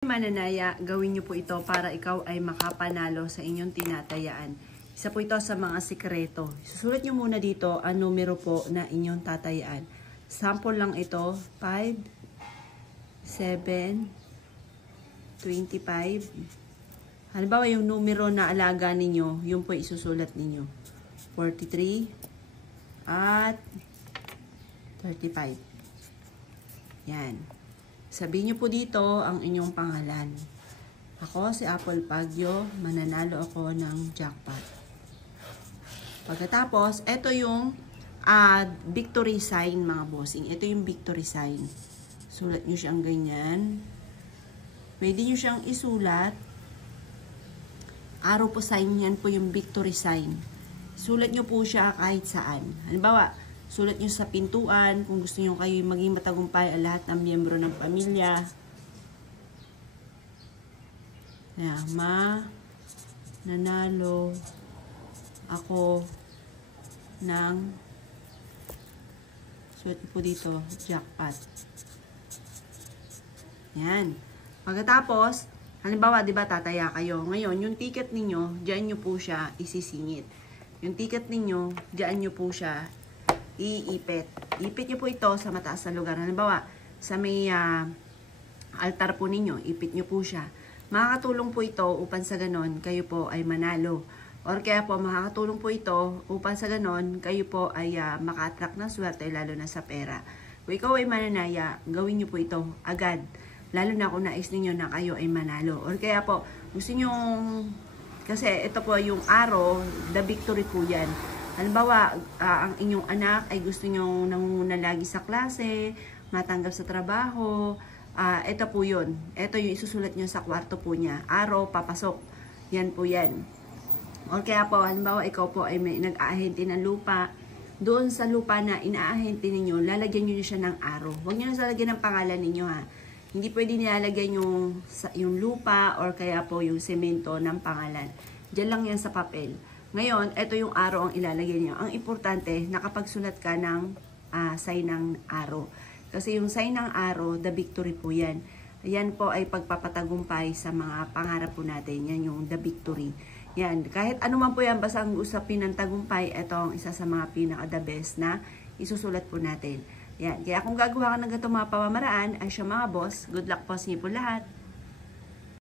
Mananaya, gawin niyo po ito para ikaw ay makapanalo sa inyong tinatayaan. Isa po ito sa mga sikreto. Susulat niyo muna dito ang numero po na inyong tatayaan. Sample lang ito, 5, 7, 25. Halimbawa yung numero na alaga ninyo, yun po isusulat ninyo. 43 at 35. Yan. Sabihin niyo po dito ang inyong pangalan. Ako si Apple Pagyo, mananalo ako ng jackpot. Pagkatapos, ito yung victory sign mga bossing. Ito yung victory sign. Sulat niyo siyang ganyan. Pwede niyo siyang isulat. Arrow po sign, yan po yung victory sign. Sulat niyo po siya kahit saan. Halimbawa, sulat nyo sa pintuan, kung gusto nyo kayo maging matagumpay ang lahat ng miyembro ng pamilya. Ayan, nanalo ako ng, sulat nyo po dito, jackpot. Ayan. Pagkatapos, halimbawa, di ba, tataya kayo. Ngayon, yung ticket ninyo, diyan nyo po siya isisingit. Yung ticket ninyo, diyan nyo po siya iipit. Ipit nyo po ito sa mataas na lugar. Halimbawa, sa may altar po ninyo, ipit nyo po siya. Makakatulong po ito upang sa ganon, kayo po ay manalo. Or kaya po, makakatulong po ito upang sa ganon, kayo po ay maka-attract ng swerte, lalo na sa pera. Kung ikaw ay mananaya, gawin nyo po ito agad. Lalo na kung nais ninyo na kayo ay manalo. Or kaya po, gusto nyo, kasi ito po yung arrow, the victory po yan. Halimbawa, ang inyong anak ay gusto nyo nangunguna lagi sa klase, matanggap sa trabaho, ito po yun. Ito yung isusulat nyo sa kwarto po niya. Araw, papasok. Yan po yan. O kaya po, halimbawa, ikaw po ay may nag-aahente ng lupa. Doon sa lupa na inaahente ninyo, lalagyan nyo siya ng araw. Huwag nyo na lalagyan ng pangalan ninyo ha. Hindi pwede nilalagyan yung lupa or kaya po yung semento ng pangalan. Diyan lang yan sa papel. Ngayon, ito yung araw ang ilalagay niyo. Ang importante, nakapagsulat ka ng sign ng araw. Kasi yung sign ng araw, the victory po yan. Yan po ay pagpapatagumpay sa mga pangarap po natin. Yan yung the victory. Yan. Kahit ano man po yan, basta ang usapin ng tagumpay, ito ang isa sa mga pinaka-the best na isusulat po natin. Yan. Kaya kung gagawa ka ng ganitong mga pamamaraan, ay siya mga boss, good luck po sa inyo po lahat.